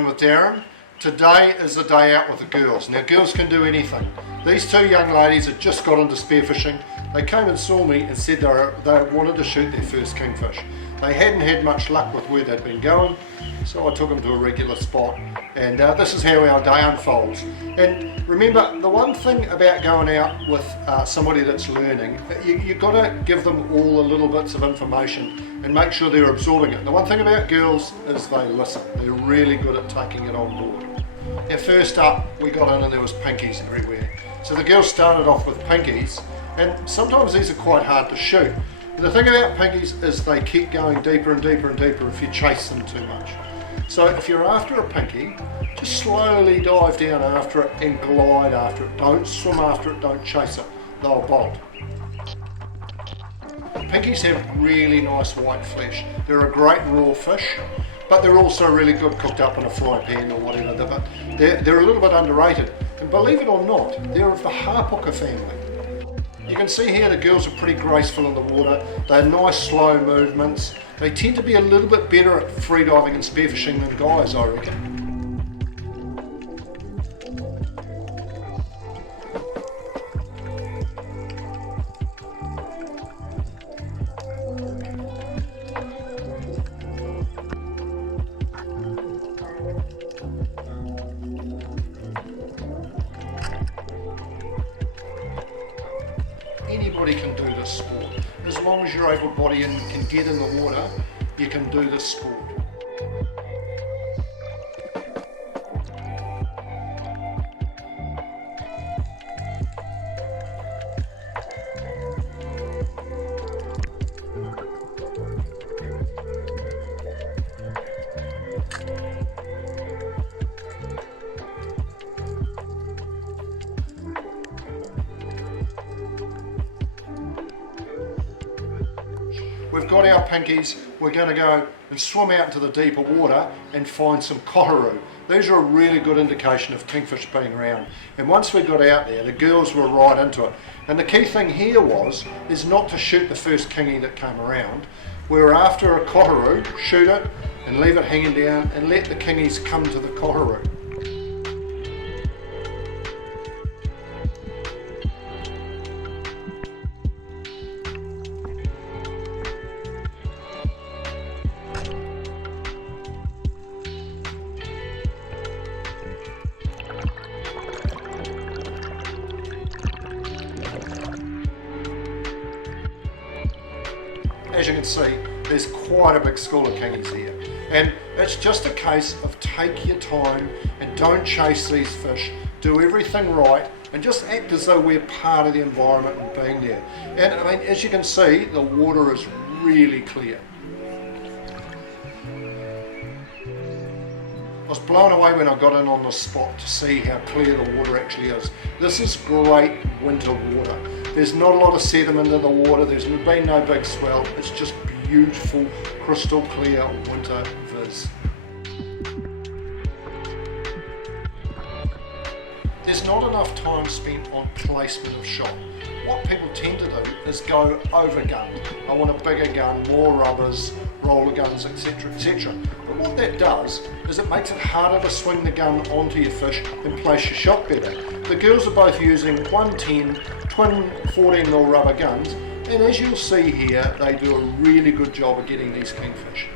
going with Darren. Today is the day out with the girls. Now girls can do anything. These two young ladies had just got into spearfishing. They came and saw me and said they wanted to shoot their first kingfish. They hadn't had much luck with where they'd been going, so I took them to a regular spot, and this is how our day unfolds. And remember, the one thing about going out with somebody that's learning, you've got to give them all the little bits of information and make sure they're absorbing it. The one thing about girls is they listen. They're really good at taking it on board. Now first up, we got in and there was pinkies everywhere. So the girls started off with pinkies, and sometimes these are quite hard to shoot. But the thing about pinkies is they keep going deeper and deeper and deeper if you chase them too much. So if you're after a pinky, just slowly dive down after it and glide after it. Don't swim after it, don't chase it. They'll bolt. Pinkies have really nice white flesh. They're a great raw fish, but they're also really good cooked up in a fry pan or whatever. They're a little bit underrated. And believe it or not, they're of the harpooker family. You can see here the girls are pretty graceful in the water. They're nice slow movements. They tend to be a little bit better at freediving and spearfishing than guys, I reckon. Anybody can do this sport. As long as you're able-bodied and can get in the water, you can do this sport. We've got our pinkies. We're going to go and swim out into the deeper water and find some koharu. These are a really good indication of kingfish being around. And once we got out there, the girls were right into it. And the key thing here is not to shoot the first kingy that came around. We were after a koharu, shoot it and leave it hanging down and let the kingies come to the koharu. As you can see, there's quite a big school of kingies here, and it's just a case of take your time and don't chase these fish. Do everything right and just act as though we're part of the environment and being there. And I mean, as you can see, the water is really clear. I was blown away when I got in on this spot to see how clear the water actually is. This is great winter water. There's not a lot of sediment in the water, there's been no big swell, it's just beautiful, crystal clear winter viz. There's not enough time spent on placement of shot. What people tend to do is go over gun. I want a bigger gun, more rubbers, roller guns, etc, etc. But what that does is it makes it harder to swing the gun onto your fish and place your shot better. The girls are both using 110 twin 14mm rubber guns, and as you'll see here, they do a really good job of getting these kingfish.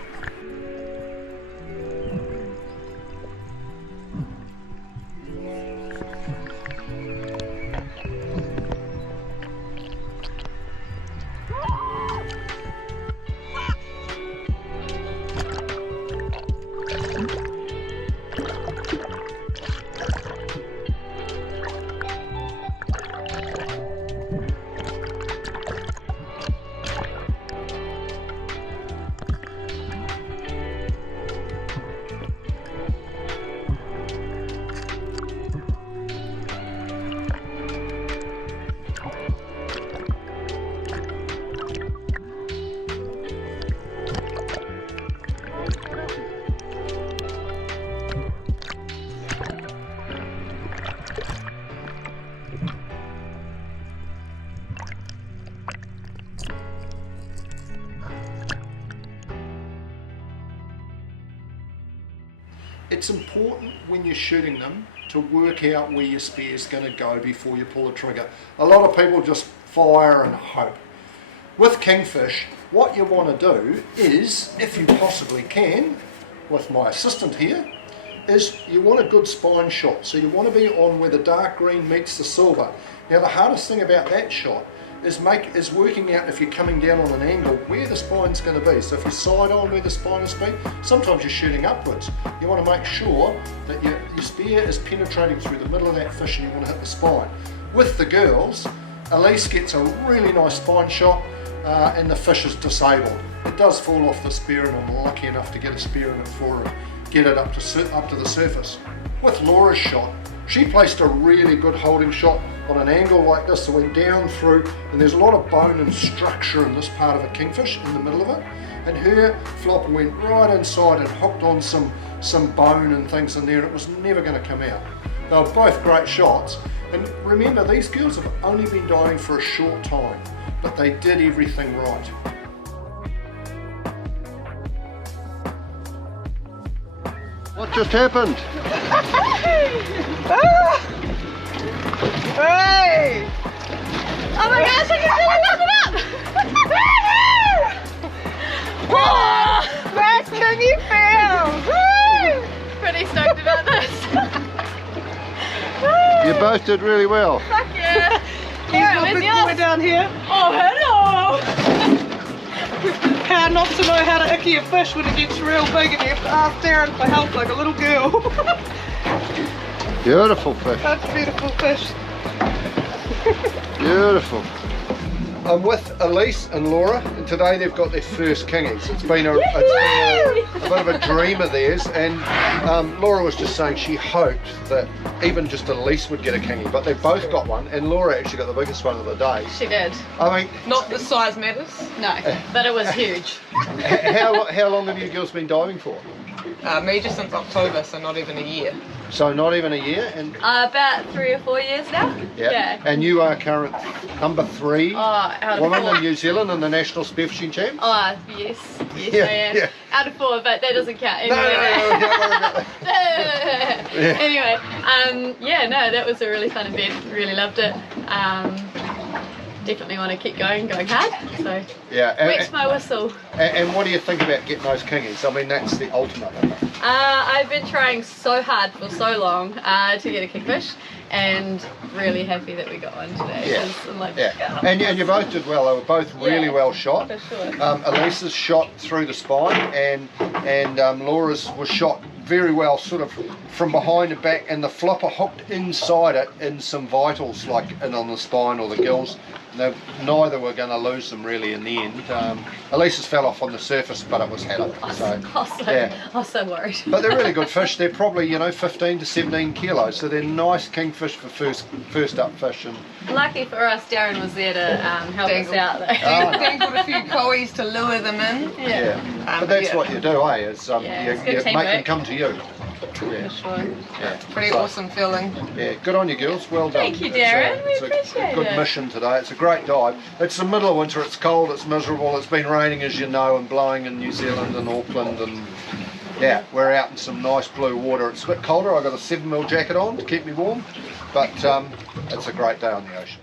it's important when you're shooting them to work out where your spear's going to go before you pull the trigger. A lot of people just fire and hope. With kingfish, what you want to do is, if you possibly can, with my assistant here, is you want a good spine shot. So you want to be on where the dark green meets the silver. Now the hardest thing about that shot is working out, if you're coming down on an angle, where the spine's going to be. So if you side on where the spine is be, sometimes you're shooting upwards. You want to make sure that your spear is penetrating through the middle of that fish and you want to hit the spine. With the girls, Elise gets a really nice spine shot and the fish is disabled. It does fall off the spear and I'm lucky enough to get a spear in it for her, get it up to the surface. With Laura's shot, she placed a really good holding shot on an angle like this, so went down through, and there's a lot of bone and structure in this part of a kingfish, in the middle of it, and her flopper went right inside and hooked on some bone and things in there, and it was never going to come out. They were both great shots, and remember, these girls have only been diving for a short time, but they did everything right. What just happened? Hey! Oh my gosh, I can really lift it up! Whoa! That's Kingfish! Pretty stoked about this. You both did really well. Fuck yeah! Here's my big boy down here. Oh, hello! How not to know how to icky a fish when it gets real big and you have to ask Darren for help like a little girl. Beautiful fish. That's a beautiful fish. Beautiful. I'm with Elise and Laura, and today they've got their first kingies. It's been a bit of a dream of theirs, and Laura was just saying she hoped that even just Elise would get a kingie, but they've both got one, and Laura actually got the biggest one of the day. She did. I mean, Not the size matters. No, but it was huge. how long have you girls been diving for? Me just since October, so not even a year. So not even a year, and About 3 or 4 years now. yeah. And you are current number 3 out of woman 4. in New Zealand in the national spearfishing champs. Oh, yes, Yeah, I am. yeah. Out of 4, but that doesn't count. No, Anyway, don't worry about that. Yeah. Anyway, yeah, no, that was a really fun event. Really loved it. Definitely want to keep going hard. So, Yeah. wets my whistle. And what do you think about getting those kingies? I mean, that's the ultimate. I've been trying so hard for so long to get a kingfish, and really happy that we got one today. Yeah. 'Cause I'm like, Yeah. And you both did well. They were both really well shot. For sure. Elise's shot through the spine, and Laura's was shot very well, sort of from behind and back, and the flopper hooked inside it in some vitals, like in on the spine or the gills. Neither were going to lose them really in the end. Elise's fell off on the surface, but it was haddock. So, yeah. I was so worried. But they're really good fish. They're probably 15 to 17 kilos, so they're nice kingfish for first up fish. And Lucky for us, Darren was there to help us out though. Dangled a few coies to lure them in. yeah. But that's what you do, eh? Is Yeah, you it's good make them teamwork. come to you. For sure. Yeah. Pretty awesome feeling. Yeah, good on you girls, well done. Thank you, Darren. We It's a appreciate good it. mission today. It's a great dive. It's the middle of winter, it's cold, it's miserable, it's been raining as you know and blowing in New Zealand and Auckland, and yeah, we're out in some nice blue water. It's a bit colder, I've got a 7mm jacket on to keep me warm, but it's a great day on the ocean.